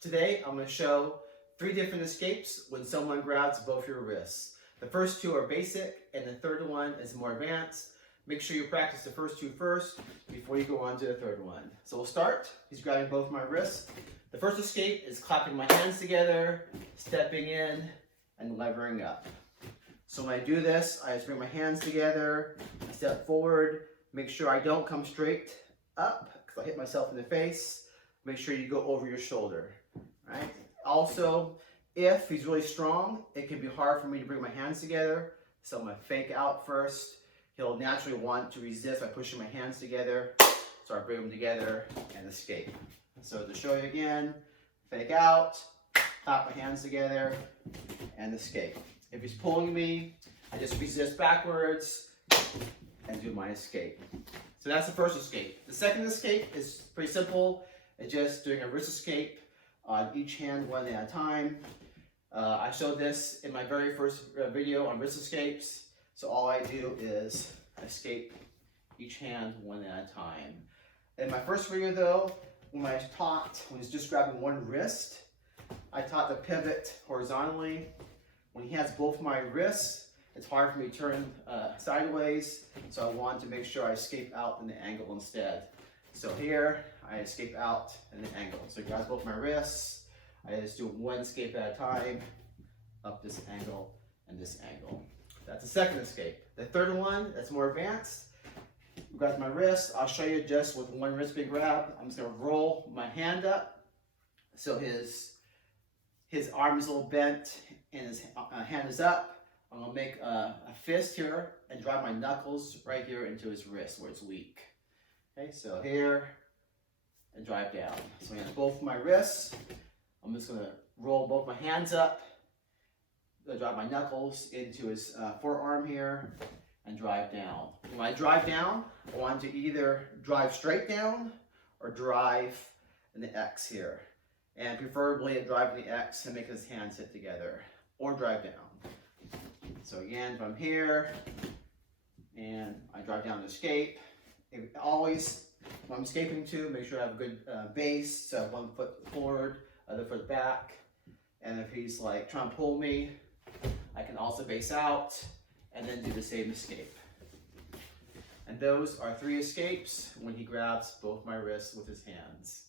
Today, I'm going to show 3 different escapes when someone grabs both your wrists. The first 2 are basic, and the third one is more advanced. Make sure you practice the first 2 first before you go on to the third one. So we'll start. He's grabbing both my wrists. The first escape is clapping my hands together, stepping in, and levering up. So when I do this, I just bring my hands together, I step forward, make sure I don't come straight up because I'll hit myself in the face. Make sure you go over your shoulder. Right? Also, if he's really strong, it can be hard for me to bring my hands together. So I'm going to fake out first. He'll naturally want to resist by pushing my hands together. So I bring them together and escape. So to show you again, fake out, clap my hands together, and escape. If he's pulling me, I just resist backwards and do my escape. So that's the first escape. The second escape is pretty simple. It's just doing a wrist escape on each hand one at a time. I showed this in my very first video on wrist escapes. So all I do is escape each hand one at a time. In my first video though, when he's just grabbing one wrist, I taught the pivot horizontally. When he has both my wrists, it's hard for me to turn sideways, so I want to make sure I escape out in the angle instead. So here, I escape out in the angle. So he grabs both my wrists, I just do one escape at a time, up this angle and this angle. That's the second escape. The third one, that's more advanced. Grab my wrist, I'll show you just with one wrist being grabbed. I'm just gonna roll my hand up, so his arm is a little bent and his hand is up. I'm gonna make a fist here and drive my knuckles right here into his wrist where it's weak. Okay, so here and drive down. So I have both my wrists. I'm just gonna roll both my hands up, drive my knuckles into his forearm here and drive down. When I drive down, I want to either drive straight down or drive in the X here. And preferably drive in the X and make his hands hit together, or drive down. So again, if I'm here and I drive down to escape, always when I'm escaping to, make sure I have a good base. So one foot forward, other foot back. And if he's like trying to pull me, I can also base out and then do the same escape. And those are 3 escapes when he grabs both my wrists with his hands.